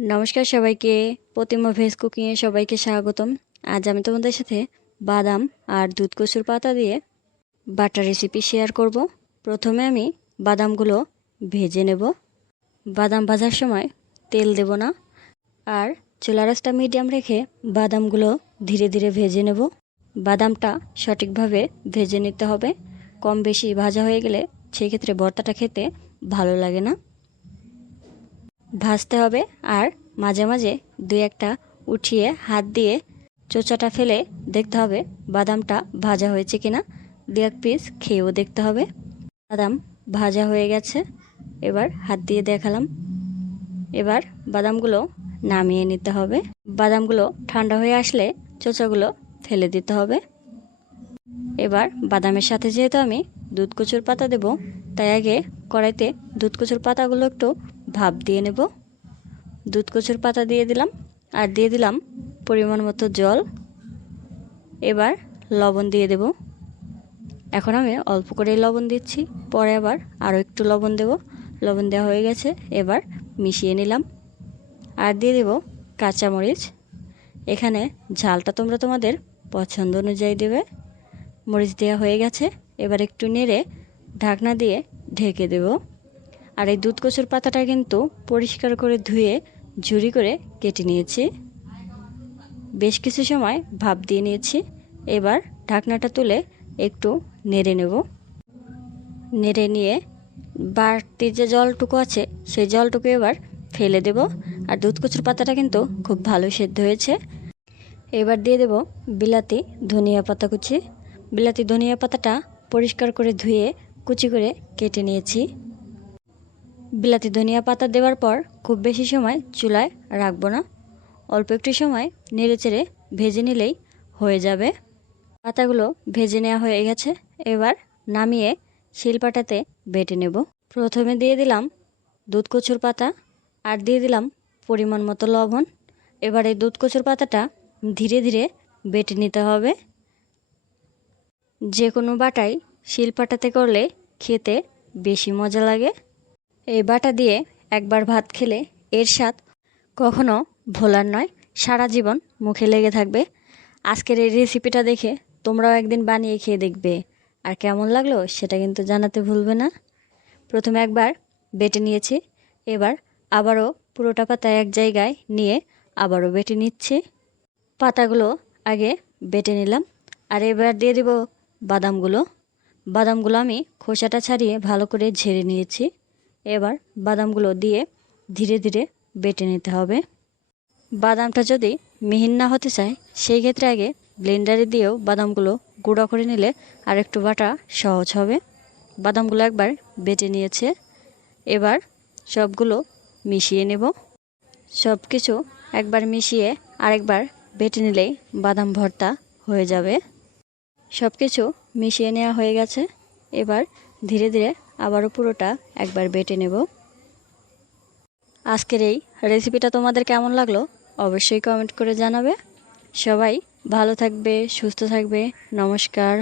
নমস্কার সবাইকে, প্রতিমা ভেজ কুকিংয়ে সবাইকে স্বাগতম। আজ আমি তোমাদের সাথে বাদাম আর দুধ কচুর পাতা দিয়ে বাটার রেসিপি শেয়ার করব। প্রথমে আমি বাদামগুলো ভেজে নেব। বাদাম ভাজার সময় তেল দেব না, আর চুলার আঁচটা মিডিয়াম রেখে বাদামগুলো ধীরে ধীরে ভেজে নেব। বাদামটা সঠিকভাবে ভেজে নিতে হবে। কম বেশি ভাজা হয়ে গেলে সেক্ষেত্রে ভর্তাটা খেতে ভালো লাগে না। ভাজতে হবে, আর মাঝে মাঝে দুই একটা উঠিয়ে হাত দিয়ে চোচাটা ফেলে দেখতে হবে বাদামটা ভাজা হয়েছে কিনা। দুই এক পিস খেয়েও দেখতে হবে। বাদাম ভাজা হয়ে গেছে, এবার হাত দিয়ে দেখালাম। এবার বাদামগুলো নামিয়ে নিতে হবে। বাদামগুলো ঠান্ডা হয়ে আসলে চোচাগুলো ফেলে দিতে হবে। এবার বাদামের সাথে যেহেতু আমি দুধ কচুর পাতা দেব, তাই আগে কড়াইতে দুধ কচুর পাতাগুলো একটু ভাপ দিয়ে নেব। দুধ কচুর পাতা দিয়ে দিলাম, আর দিয়ে দিলাম পরিমাণ মতো জল। এবার লবণ দিয়ে দেব। এখন আমি অল্প করে লবণ দিচ্ছি, পরে আবার আরও একটু লবণ দেব। লবণ দেওয়া হয়ে গেছে, এবার মিশিয়ে নিলাম। আর দিয়ে দেব কাঁচামরিচ। এখানে ঝালটা তোমরা তোমাদের পছন্দ অনুযায়ী দেবে। মরিচ দেওয়া হয়ে গেছে, এবার একটু নেড়ে ঢাকনা দিয়ে ঢেকে দেব। আর এই দুধ কচুর পাতাটা কিন্তু পরিষ্কার করে ধুয়ে ঝুরি করে কেটে নিয়েছি। বেশ কিছু সময় ভাপ দিয়ে নিয়েছি। এবার ঢাকনাটা তুলে একটু নেড়ে নেব। নেড়ে নিয়ে বাড়তি যে জলটুকু আছে সেই জলটুকু এবার ফেলে দেব। আর দুধ কচুর পাতাটা কিন্তু খুব ভালো সেদ্ধ হয়েছে। এবার দিয়ে দেব বিলাতি ধনিয়া পাতা কুচি। বিলাতি ধনিয়া পাতাটা পরিষ্কার করে ধুয়ে কুচি করে কেটে নিয়েছি। বিলাতি ধনিয়া পাতা দেওয়ার পর খুব বেশি সময় চুলায় রাখবো না, অল্প একটু সময় নেড়েচেড়ে ভেজে নিলেই হয়ে যাবে। পাতাগুলো ভেজে নেওয়া হয়ে গেছে, এবার নামিয়ে শিলপাটাতে বেটে নেব। প্রথমে দিয়ে দিলাম দুধ কচুর পাতা, আর দিয়ে দিলাম পরিমাণ মতো লবণ। এবার এই দুধ কচুর পাতাটা ধীরে ধীরে বেটে নিতে হবে। যে কোনো বাটাই শিলপাটাতে করলে খেতে বেশি মজা লাগে। এই বাটা দিয়ে একবার ভাত খেলে এর স্বাদ কখনো ভোলার নয়, সারা জীবন মুখে লেগে থাকবে। আজকের এই রেসিপিটা দেখে তোমরাও একদিন বানিয়ে খেয়ে দেখবে, আর কেমন লাগলো সেটা কিন্তু জানাতে ভুলবে না। প্রথমে একবার বেটে নিয়েছি, এবার আবারও পুরোটা পাতা এক জায়গায় নিয়ে আবারও বেটে নিচ্ছি। পাতাগুলো আগে বেটে নিলাম, আর এবার দিয়ে দেব বাদামগুলো। বাদামগুলো আমি খোসাটা ছাড়িয়ে ভালো করে ঝেড়ে নিয়েছি। এবার বাদামগুলো দিয়ে ধীরে ধীরে বেটে নিতে হবে। বাদামটা যদি মিহিন না হতে চায় সেই ক্ষেত্রে আগে ব্লেন্ডারে দিয়েও বাদামগুলো গুঁড়ো করে নিলে আর একটু বাটা সহজ হবে। বাদামগুলো একবার বেটে নিয়েছে, এবার সবগুলো মিশিয়ে নেব। সব কিছু একবার মিশিয়ে আরেকবার বেটে নিলেই বাদাম ভর্তা হয়ে যাবে। সব কিছু মিশিয়ে নেওয়া হয়ে গেছে, এবার ধীরে ধীরে আবারও পুরোটা একবার বেটে নেব। আজকের এই রেসিপিটা তোমাদের কেমন লাগলো অবশ্যই কমেন্ট করে জানাবে। সবাই ভালো থাকবে, সুস্থ থাকবে। নমস্কার।